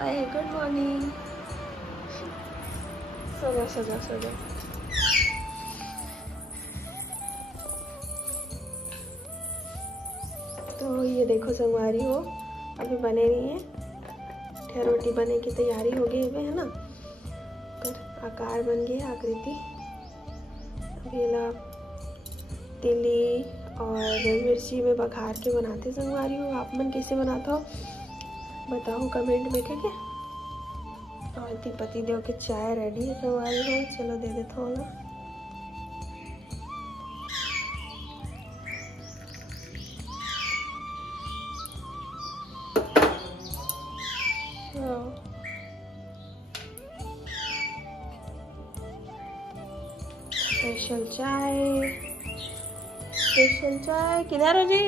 अरे good morning. सो जाओ सो जाओ सो जाओ। तो ये देखो संगवारी हो, अभी बने नहीं है, रोटी बने की तैयारी हो गई है ना, पर आकार बन गया आकृति। अभी ला तिली और मिर्ची में बघार के बनाते संगवारी हो। आप मन कैसे बनाता हो बताओ कमेंट में, ठीक है। और पति देव के चाय रेडी है संगवारी हो, चलो दे देता हूँ ना। स्पेशल चाय, स्पेशल चाय। किधर हो जी?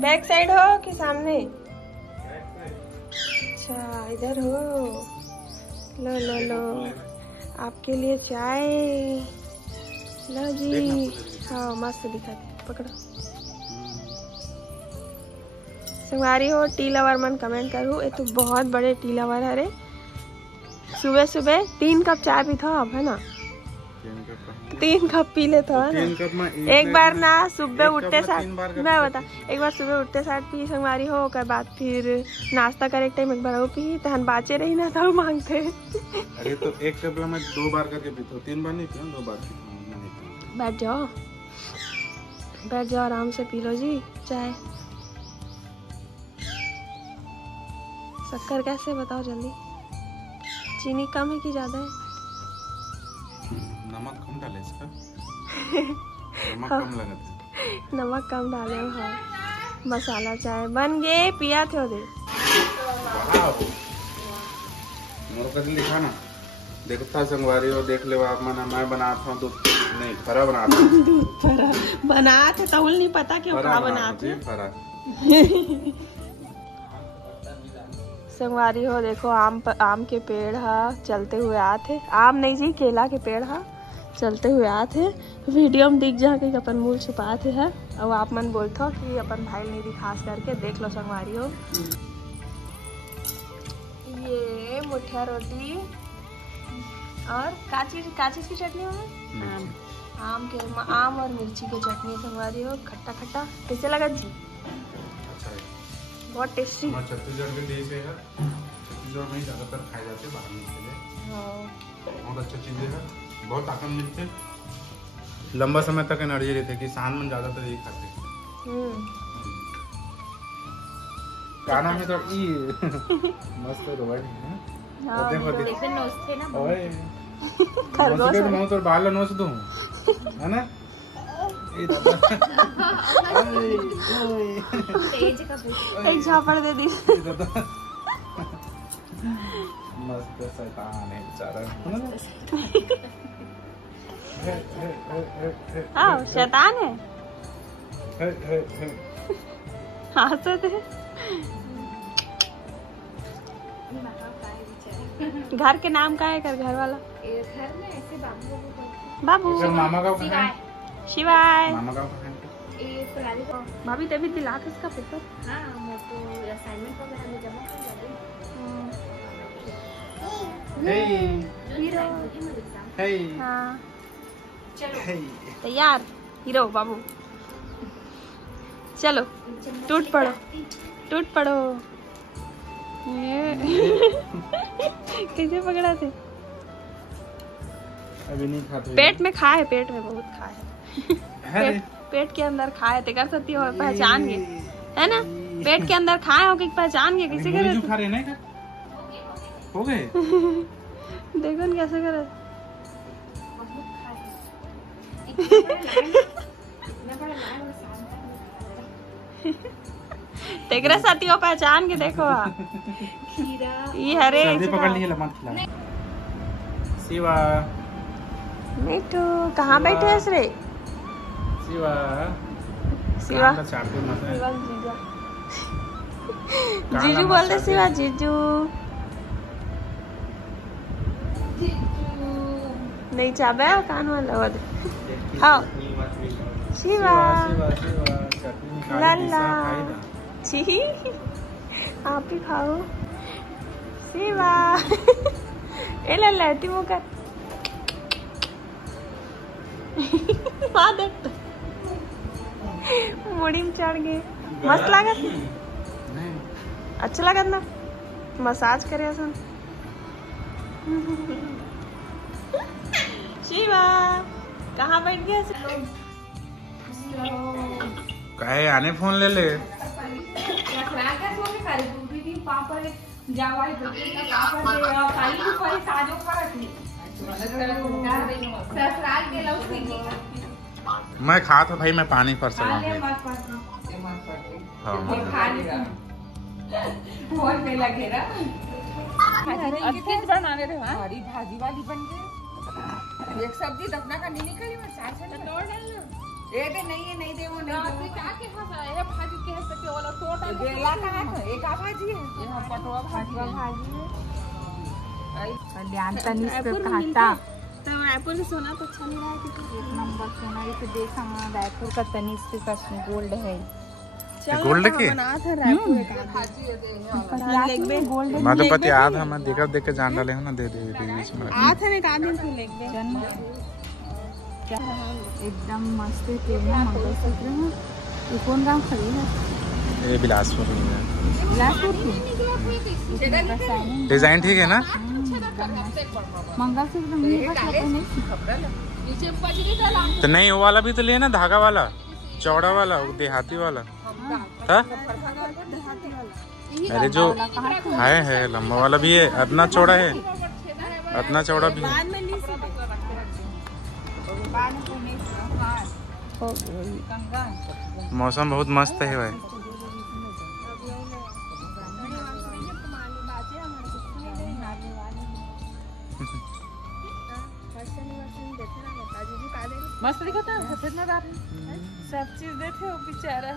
बैक साइड हो कि सामने? अच्छा इधर हो। लो लो लो, आपके लिए चाय। लो जी। हाँ मस्त दिखा, पकड़ो। संगवारी हो टी लवर मन कमेंट करो। ये तो बहुत बड़े टी लवर है रे। सुबह सुबह 3 कप चाय पीता हूँ आप, है ना? 3 कप पी लेता है ना। एक बार ना सुबह उठते साथ मैं बता, एक बार सुबह उठते साथ पी संगवारी हो, कर बाद फिर नाश्ता करे टाइम एक बार वो पी, तहन बाचे रही ना था मांगते। अरे तो एक कप में 2 बार करके पीता हूँ, 3 बार नहीं पीता, 2 बार पीता। बैठ जाओ, बैठ जाओ, आराम से पी लो जी चाय। शक्कर कैसे बताओ जल्दी? चीनी कम है कि ज्यादा है? नमक कम डाले इसका। नमक कम लगा था। नमक कम डाले। हाँ मसाला चाय बन गए, पिया थे दे। मोर कदी लिखा ना, देखता संगवारी हो, देख ले आप मना मैं बनाता हूँ दूध नहीं फरा बनाता हूँ। दूध फरा बनाते तहुल नहीं पता क्यों खा बनाते फरा। संगवारी हो देखो, आम के पेड़ हा चलते हुए आते, आम नहीं जी केला के पेड़ हा चलते हुए आते। वीडियो में दिख जा के अपन मूल छुपाते है, और आप मन बोलते हो कि अपन भाई नहीं दिखास करके देख लो संगवारी हो। ये मुठिया रोटी और का चीज की चटनी हो? आम और मिर्ची की चटनी संगवारी हो, खट्टा खट्टा। कैसे लगा जी? बहुत टेस्टी। छत्तीसगढ़ के डिश है, छत्तीसगढ़ में ज्यादातर खाए जाते हैं, बाहर में बहुत अच्छी चीजें है, बहुत ताकत मिलती है, लंबा समय तक एनर्जी रहती है। किसान में ज्यादातर यही खाते हैं। खाना में तो मस्त रोटी है। देखो नोचते ना ओए खरगोश तो मैं तो बाल नोच दूं, है ना? एक झापड़ दे दी। मस्त शैतान है बेचारा। हाँ शैतान है। हाँ तो घर के नाम का है कर घर वाला? घर में ऐसे बाबू मामा का शिवाय। मामा का भाभी तभी दिला के इसका पेपर। हाँ वो तो असाइनमेंट वगैरह में जमा कर जाते हैं। हाँ चलो तैयार हीरो बाबू, चलो टूट पड़ो, टूट पड़ो। कैसे पकड़ा थे? अभी नहीं खाते। पेट में खाए, पेट में बहुत खाए। पेट के अंदर खाए थे, कर सकती हो पहचान गए, है ना? पेट के अंदर खाए हो कि पहचान गए किसी करे? खा रहे नहीं हो गए। देखो न कैसे करे। तेरे साथी हो पहचान के देखो। ये हरे पकड़ लिए मत खिला। शिवा मिठू कहाँ बैठे हैं रे? शिवा शिवा जीजा जीजू बोलते शिवा जीजू नहीं चाबे कान वाला हो हाँ शिवा लल्ला छी आप भी खाओ। शिवा एला लहती मुकर वहाँ देख तो मुड़ी में चढ़ गए। मस्त लागत अच्छा लागत ना मसाज करे सन। शिवा कहाँ बैठ गया कहे आने फोन ले ले मैं खा तो भाई मैं पानी पर सकूँ बनाने हरी भाजी वाली बन गई। एक सब्जी दफना का नहीं निकली मैं साथ में तोड़ डालना ये दे नहीं है नहीं दे वो नहीं क्या के है भाजी के है सके वाला तोड़ डाल बेला का है एक आ भाजी है ये हम पटवा भाजी है कल्याण तनी से कहता तो रायपुर से सोना तो अच्छा नहीं रहा है एक नंबर सोना ये देखा रायपुर का तनिष्क का गोल्ड है गोल्ड के मधुपति आध हम देख के जान डाले हो ना दे दे बीच में आधा एक आदमी से लेके एकदम मस्त तेल मंगलसूत्र है। ये कौन गाँव खड़ी है? ये बिलासपुर में है। बिलासपुर की डिजाइन ठीक है ना? मंगलसूत्र तो नहीं वो वाला भी तो लिए ना धागा वाला चौड़ा वाला वो देहाती वाला था। अरे जो है लंबा वाला भी है इतना चौड़ा है इतना चौड़ा भी है। मौसम बहुत मस्त है भाई। मस्त दिखता है सफेद नजर सब चीज देखे वो बेचारा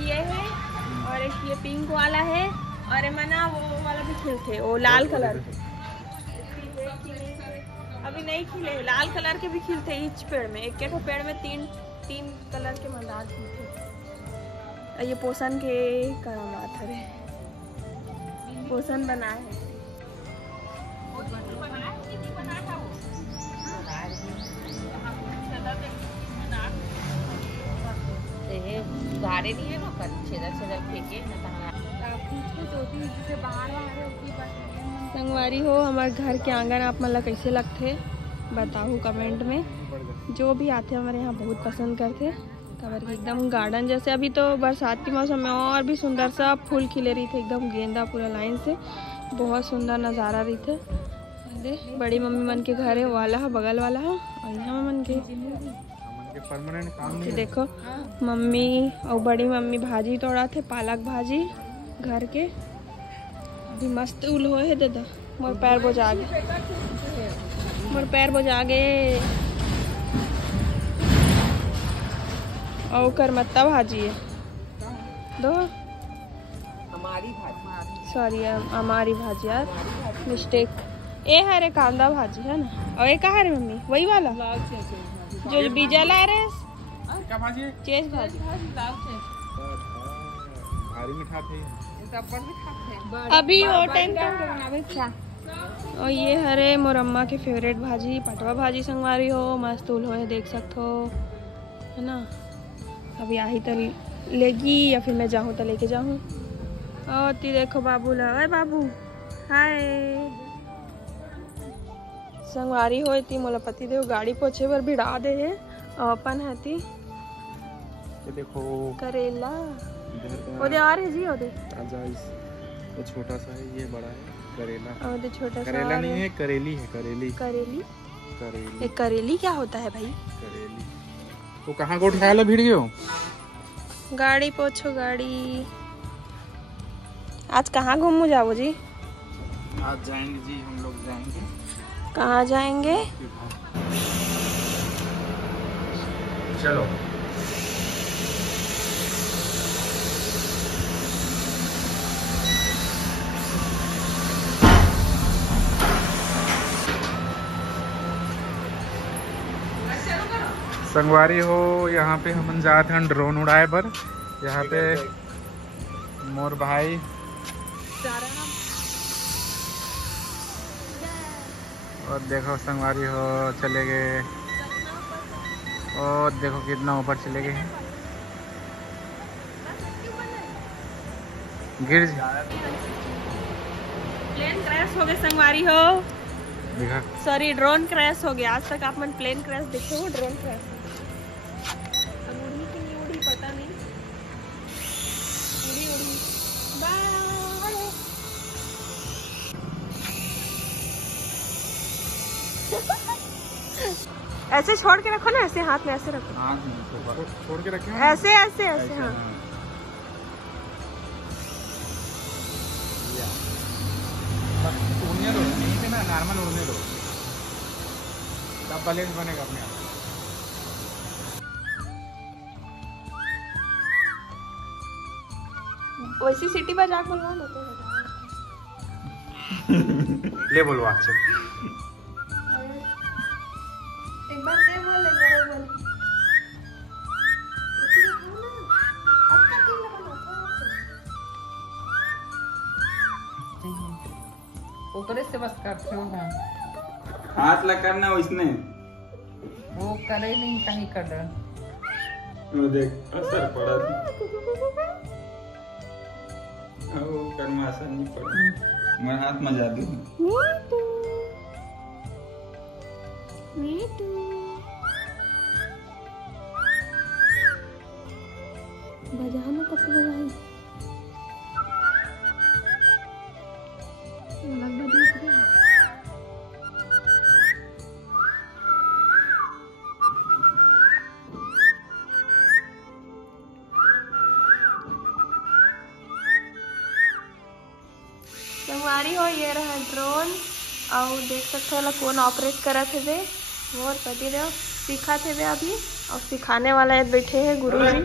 ये है और एक ये पिंक वाला है और मना वो वाला भी खिलते वो लाल कलर के अभी नहीं खिले लाल कलर के भी खिलते इच पेड़ में एक पेड़ में तीन कलर के मंदार खिलते। ये पोषण के करामात है पोषण बना है गाड़े नहीं है ना छेदा फेंके संगवारी हो हमारे घर के आंगन आप मतलब कैसे लगते बताओ कमेंट में। जो भी आते हमारे यहाँ बहुत पसंद करते कवर की एकदम गार्डन जैसे। अभी तो बरसात के मौसम में और भी सुंदर सा फूल खिले रही थे एकदम गेंदा पूरा लाइन से बहुत सुंदर नज़ारा रही थे। बड़ी मम्मी मन के घर है वाला है बगल वाला है और यहाँ मन के देखो मम्मी और बड़ी मम्मी भाजी तोड़ा थे पालक भाजी घर के भी मस्त उल हो है दादा मोर पैर बोझा गए और करमत्ता भाजी है दो सॉरी हमारी भाजी यार मिस्टेक ये है रे कांदा भाजी है ना और ये कहाँ रे मम्मी वही वाला जो बीजा ला रहे क्या भाजी है? चेज भाजी भारी मीठा थे अभी वो टाइम और ये हरे मोर अम्मा के फेवरेट भाजी पटवा भाजी संगवारी हो मस्त उल हो है देख सकते हो है ना। अभी आई तो लेगी या फिर मैं जाऊँ तो लेके जाऊँ। और ती देखो बाबू ला बाबू हाय संगवारी हो ती मोला पति देव गाड़ी पोछे पर भिड़ा दे है अपन हती ये देखो करेला ओदे आ रहे जी ओदे वो छोटा सा है ये बड़ा है करेला ओदे छोटा सा करेला नहीं है करेली है करेली एक करेली क्या होता है भाई करेली तो कहाँ को उठाया ला भिड़ गयो गाड़ी पोछो गाड़ी। आज कहाँ घूमू जाओ जी? आज जाएंगे जी हम लोग जाएंगे। कहाँ जाएंगे? चलो संगवारी हो यहाँ पे हम जाते हैं ड्रोन उड़ाए पर। यहाँ पे मोर भाई जा रहे हैं और देखो संगवारी हो चले गए और देखो कितना ऊपर चले गए हैं। गिर प्लेन क्रैश हो गए संगवारी हो। देखा सॉरी ड्रोन क्रैश हो गया। आज तक आप मन प्लेन क्रैश देखे हो? ड्रोन क्रैश अब उड़ी कि नहीं उड़ी पता नहीं। उड़ी उड़ी बाय। ऐसे छोड़ के रखो ना, ऐसे हाथ में ऐसे रखो। हाथ में छोड़ के रखे ऐसे ऐसे ऐसे हाँ। उड़ने दो, नहीं से ना नॉर्मल उड़ने दो, तब बैलेंस बनेगा अपने आप। वैसी सिटी पर जाके बोलवा लो तो ले बोलवा चल। एक बार ते बोल ले बरोबर। ऊपर से बस करते हो ना, हाथ लग करना उसने, वो करे नहीं कहीं कर रहा। वो देख असर पड़ा, वो कर्म असर नहीं पड़ा, मैं हाथ में जादू। बजाना कब तक बजाएं? संगवारी हो ये रहा ड्रोन और देख सकते हो कौन ऑपरेट करा थे मोर पति देव सिखा थे अभी और सिखाने वाला बैठे हैं गुरुजी।